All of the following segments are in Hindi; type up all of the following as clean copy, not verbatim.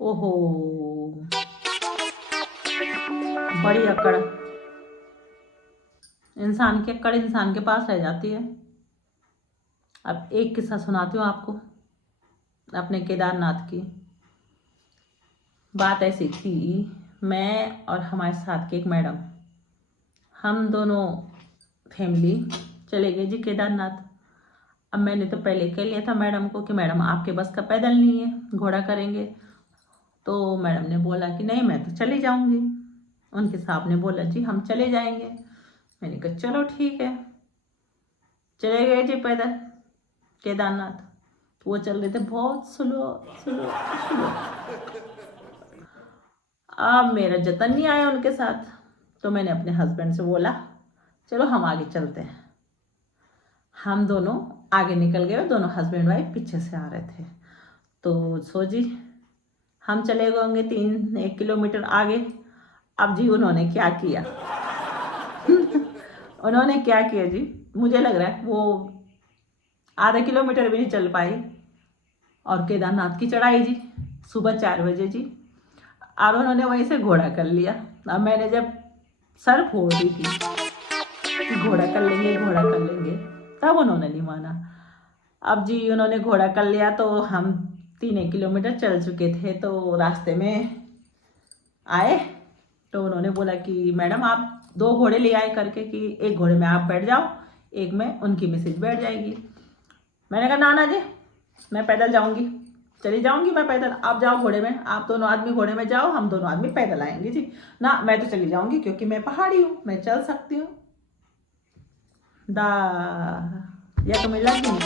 ओहो, बड़ी अकड़। इंसान की अकड़ इंसान के पास रह जाती है। अब एक किस्सा सुनाती हूँ आपको अपने केदारनाथ की। बात ऐसी थी, मैं और हमारे साथ के एक मैडम, हम दोनों फैमिली चले गए जी केदारनाथ। अब मैंने तो पहले कह लिया था मैडम को कि मैडम आपके बस का पैदल नहीं है, घोड़ा करेंगे। तो मैडम ने बोला कि नहीं मैं तो चली जाऊंगी। उनके साहब ने बोला जी हम चले जाएंगे। मैंने कहा चलो ठीक है। चले गए जी पैदल केदारनाथ। तो वो चल रहे थे बहुत स्लो स्लो स्लो। अब मेरा जतन नहीं आया उनके साथ, तो मैंने अपने हस्बैंड से बोला चलो हम आगे चलते हैं। हम दोनों आगे निकल गए, दोनों हस्बैंड वाइफ पीछे से आ रहे थे। तो सोची हम चले गए होंगे 1 किलोमीटर आगे। अब जी उन्होंने क्या किया उन्होंने क्या किया जी, मुझे लग रहा है वो आधा किलोमीटर भी नहीं चल पाई। और केदारनाथ की चढ़ाई जी सुबह 4 बजे जी। और उन्होंने वहीं से घोड़ा कर लिया। अब मैंने जब सर फोड़ दी थी कि घोड़ा कर लेंगे घोड़ा कर लेंगे, तब उन्होंने नहीं माना। अब जी उन्होंने घोड़ा कर लिया तो हम 3 किलोमीटर चल चुके थे। तो रास्ते में आए तो उन्होंने बोला कि मैडम आप 2 घोड़े ले आए करके, कि एक घोड़े में आप बैठ जाओ, एक में उनकी मिसेज बैठ जाएगी। मैंने कहा ना जी मैं पैदल जाऊंगी, चली जाऊंगी मैं पैदल, आप जाओ घोड़े में, आप दोनों आदमी घोड़े में जाओ, हम दोनों आदमी पैदल आएंगे जी। ना मैं तो चली जाऊंगी क्योंकि मैं पहाड़ी हूँ, मैं चल सकती हूँ। दा या तो मिला कि नहीं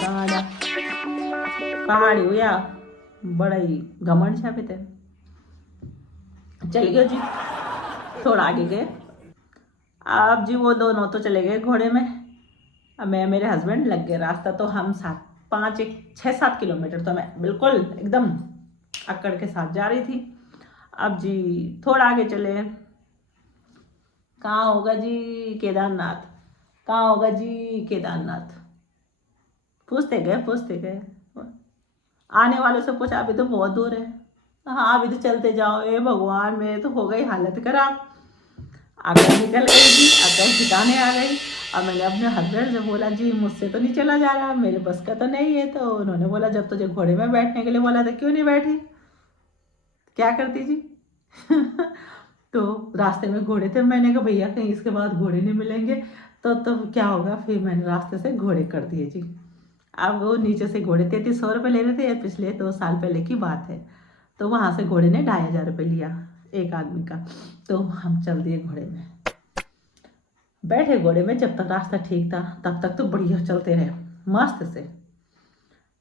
पहाड़ी हूँ या बड़ा ही घमंड छापे थे। चल गए जी, थोड़ा आगे गए। अब जी वो दोनों तो चले गए घोड़े में। अब मैं मेरे हस्बैंड लग गए रास्ता। तो हम 6-7 किलोमीटर तो मैं बिल्कुल एकदम अकड़ के साथ जा रही थी। अब जी थोड़ा आगे चले, कहाँ होगा जी केदारनाथ, कहाँ होगा जी केदारनाथ। पूछते गए आने वालों से पूछा अभी तो बहुत दूर है। हाँ अभी तो चलते जाओ। ए भगवान मेरे तो हो गई हालत खराब। अकड़ निकल गई जी, अकड़ ठिकाने आ गई। अब मैंने अपने हस्बैंड से बोला जी मुझसे तो नहीं चला जा रहा, मेरे बस का तो नहीं है। तो उन्होंने बोला जब तुझे घोड़े में बैठने के लिए बोला था क्यों नहीं बैठी, क्या करती जी तो रास्ते में घोड़े थे। मैंने कहा भैया कहीं इसके बाद घोड़े नहीं मिलेंगे तो क्या होगा। फिर मैंने रास्ते से घोड़े कर दिए जी। अब वो नीचे से घोड़े 3300 रुपये ले रहे थे, पिछले 2 साल पहले की बात है। तो वहाँ से घोड़े ने 2500 रुपये लिया एक आदमी का। तो हम चल दिए घोड़े में, बैठे घोड़े में। जब तक रास्ता ठीक था तब तक तो बढ़िया चलते रहे मस्त से।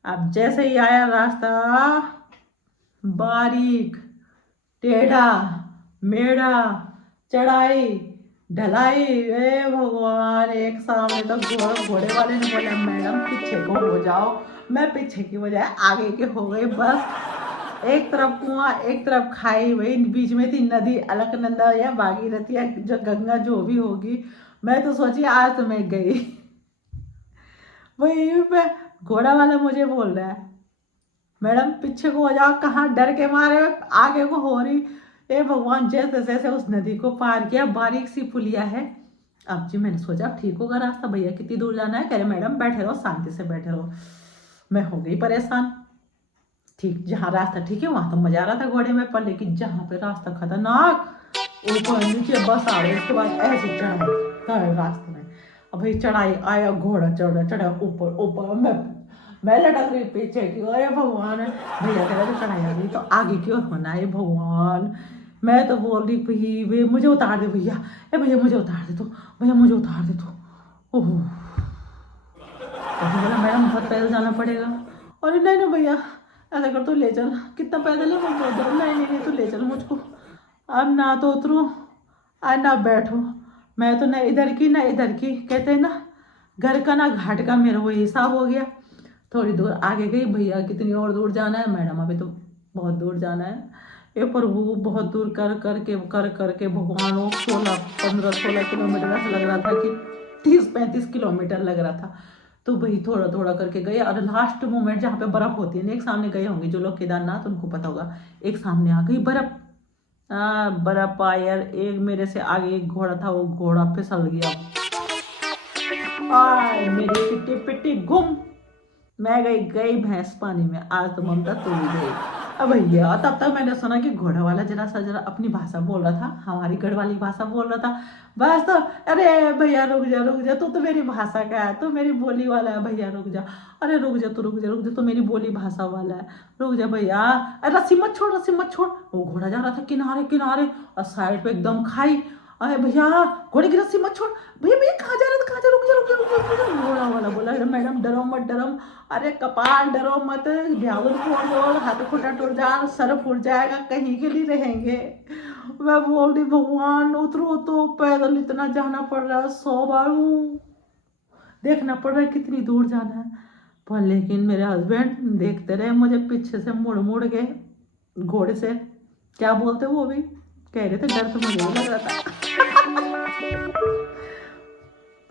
अब जैसे ही आया रास्ता बारीक टेढ़ा मेढ़ा, चढ़ाई ढलाई, ए भगवान। एक सामने तो घोड़े वाले ने बोला मैडम पीछे को हो जाओ। मैं पीछे की बजाय आगे के हो गई। बस एक तरफ कुआं एक तरफ खाई, वही बीच में थी नदी अलकनंदा या भागीरथी या जो गंगा जो भी होगी। मैं तो सोची आज तो मैं गई। वही पे घोड़ा वाला मुझे बोल रहा है मैडम पीछे को हो जाओ, कहाँ डर के मारे आगे को हो रही। ए भगवान, जैसे जैसे उस नदी को पार किया, बारीक सी पुलिया है। अब जी मैंने सोचा ठीक होगा रास्ता, भैया कितनी दूर जाना है। कह रहे मैडम बैठे रहो शांति से बैठे रहो। मैं हो गई परेशान। ठीक जहाँ रास्ता ठीक है वहां तो मजा आ रहा था घोड़े में, पर लेकिन जहाँ पे रास्ता खतरनाक, ऊपर नीचे बस आ रही, उसके बाद ऐसी चढ़ाई रास्ते में। अब भाई चढ़ाई आया घोड़ा चढ़ा चढ़ा ऊपर ऊपर, मैं लटक रही पीछे की। अरे भगवान, भैया कह रहे चढ़ाई आ गई तो आगे क्यों होना है भगवान। मैं तो बोल रही भैया मुझे उतार दे भैया, ए भैया मुझे उतार दे तो, भैया मुझे उतार दे तो। ओह बोला मैडम बहुत पैदल जाना पड़ेगा। अरे नहीं नहीं भैया ऐसा कर तो ले चल, कितना पैदल है मुझको, नहीं नहीं नहीं तो ले चल मुझको। अब ना तो उतरूँ और ना बैठूँ, मैं तो ना इधर की ना इधर की। कहते हैं ना घर का ना घाट का, मेरा वही हिसाब हो गया। थोड़ी दूर आगे गई, भैया कितनी और दूर जाना है, मैडम अभी तो बहुत दूर जाना है। ये प्रभु बहुत दूर कर करके भगवान, वो 16 15 16 किलोमीटर ऐसा लग रहा था कि 30-35 किलोमीटर लग रहा था। तो वही थोड़ा थोड़ा करके गए, और लास्ट मोमेंट जहाँ पे बर्फ होती है ना, एक सामने गए होंगे जो लोग केदारनाथ, उनको पता होगा, एक सामने आ गई बर्फ। बर्फ आया यार, एक मेरे से आगे एक घोड़ा था, वो घोड़ा फिसल गया, मेरी पिट्टी पिट्टी गुम। मैं गई गई भैंस पानी में। आज तो ममता तू भी गई। अब भैया तब तक मैंने सुना कि घोड़ा वाला जरा अपनी भाषा बोल रहा था, हमारी गढ़ वाली भाषा बोल रहा था। बस तो अरे भैया रुक जा, तू तो मेरी भाषा का है, तू मेरी बोली वाला है, भैया रुक जा। अरे रुक जा, तू रुक जा, तू मेरी बोली भाषा वाला है, रुक जा भैया। अरे रस्सी मत छोड़, रस्सी मत छोड़। वो घोड़ा जा रहा था किनारे किनारे, और साइड पे एकदम खाई। अरे भैया घोड़े की रस्सी मत छोड़, भैया भैया कहाँ जा रहे थे, कहाँ जा, रुक जा रुक जा रुक जा रुक जा। घोड़ा वाला बोला अरे मैडम डरो मत डरो। अरे कपाल डरो मत, ब्यावन फोड़ दो, हाथ खुटा टूट जा, सर फूट जाएगा, कहीं के लिए रहेंगे। मैं बोल रही भगवान उतरो, तो पैदल इतना जाना पड़ रहा है, 100 बार देखना पड़ रहा है कितनी दूर जाना है। पर लेकिन मेरे हस्बैंड देखते रहे मुझे पीछे से मुड़ मुड़ के, घोड़े से क्या बोलते वो भी कह रहे थे, डर तो मुझे भी लग रहा था।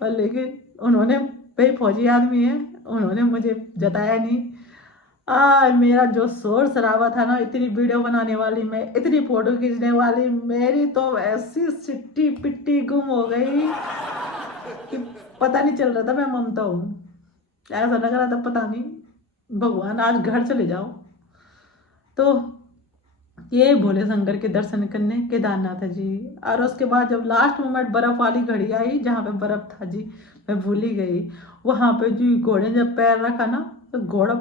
पर लेकिन उन्होंने, भाई फौजी आदमी है, उन्होंने मुझे जताया नहीं। मेरा जो शोर शराबा था ना, इतनी वीडियो बनाने वाली मैं, इतनी फोटो खींचने वाली, मेरी तो ऐसी सिट्टी पिट्टी गुम हो गई कि पता नहीं चल रहा था मैं ममता हूँ। ऐसा लग रहा था पता नहीं भगवान आज घर चले जाओ। तो ये भोले शंकर के दर्शन करने केदारनाथ जी। और उसके बाद जब लास्ट मोमेंट बर्फ वाली घड़ी आई, जहाँ पे बर्फ था जी, मैं भूल ही गई। वहां पे जी घोड़े ने जब पैर रखा ना, तो घोड़ा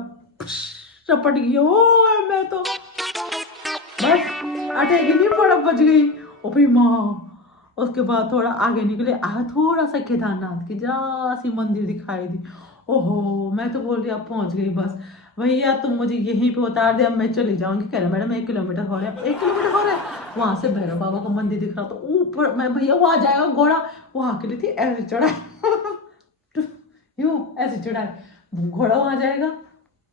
चपट गया। ओ मैं तो बस अटेगी नहीं, बड़ा बच गई। ओ भाई माँ। उसके बाद थोड़ा आगे निकले, थोड़ा सा केदारनाथ की जरा सी मंदिर दिखाई दी। ओहो मैं तो बोल रही अब पहुंच गई बस। भैया तुम मुझे यहीं पे उतार दे, अब मैं चली जाऊंगी। कह रहा मैडम 1 किलोमीटर हो रहा है, 1 किलोमीटर हो रहा है। वहां से भैरव बाबा का मंदिर दिख रहा था ऊपर। मैं भैया वहां जाएगा घोड़ा, वहां के लिए थी ऐसे चढ़ाई यूं ऐसे चढ़ाई, घोड़ा वहां जाएगा।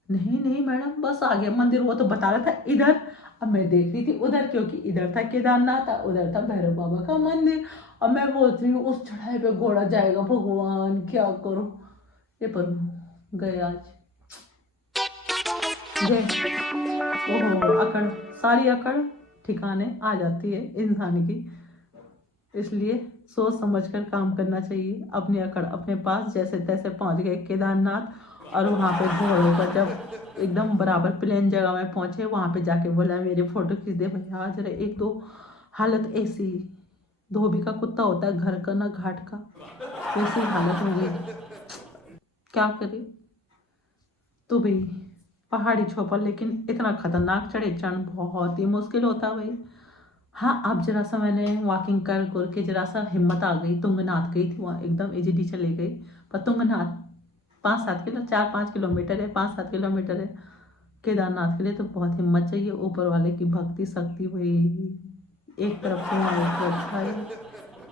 नहीं नहीं मैडम बस आ गया मंदिर, वो तो बता रहा था इधर। अब मैं देख रही थी उधर, क्योंकि इधर था केदारनाथ, उधर था भैरव बाबा का मंदिर। अब मैं बोलती हूँ उस चढ़ाई पे घोड़ा जाएगा, भगवान क्या करो। ये पर गए आज ओहो अकड़, सारी अकड़ ठिकाने आ जाती है इंसान की। इसलिए सोच समझकर काम करना चाहिए। अपनी अकड़ अपने पास, जैसे तैसे पहुंच गए केदारनाथ। और वहाँ पे घोड़ों पर जब एकदम बराबर प्लेन जगह में पहुंचे, वहाँ पे जाके बोला मेरे फोटो खींच दे भैया जरा। एक तो हालत ऐसी, धोबी का कुत्ता होता है घर का ना घाट का, वैसी हालत हो गई, क्या करे। तो भाई पहाड़ी छोपर, लेकिन इतना खतरनाक चढ़ना बहुत ही मुश्किल होता है भाई। हाँ अब जरा सा मैंने वॉकिंग कर के जरा सा हिम्मत आ गई, तुंगनाथ गई थी वहाँ, एकदम इजीली चली गई। पर तुंगनाथ 5-7 किलो, 4-5 किलोमीटर है, 5-7 किलोमीटर है। केदारनाथ के लिए तो बहुत हिम्मत चाहिए, ऊपर वाले की भक्ति शक्ति भाई। एक तरफ से वहाँ एक तरफ भाई,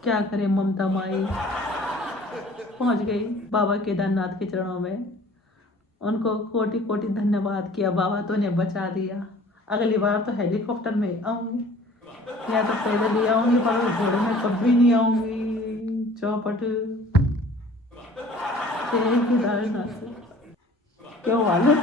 क्या करे ममता माई। पहुँच गई बाबा केदारनाथ के चरणों में, उनको कोटि कोटि धन्यवाद किया, बाबा तूने बचा दिया। अगली बार तो हेलीकॉप्टर में आऊँगी, या तो पैदल ही आऊँगी, पर घोड़े में कभी नहीं आऊँगी। चौपट केदारनाथ क्यों वाले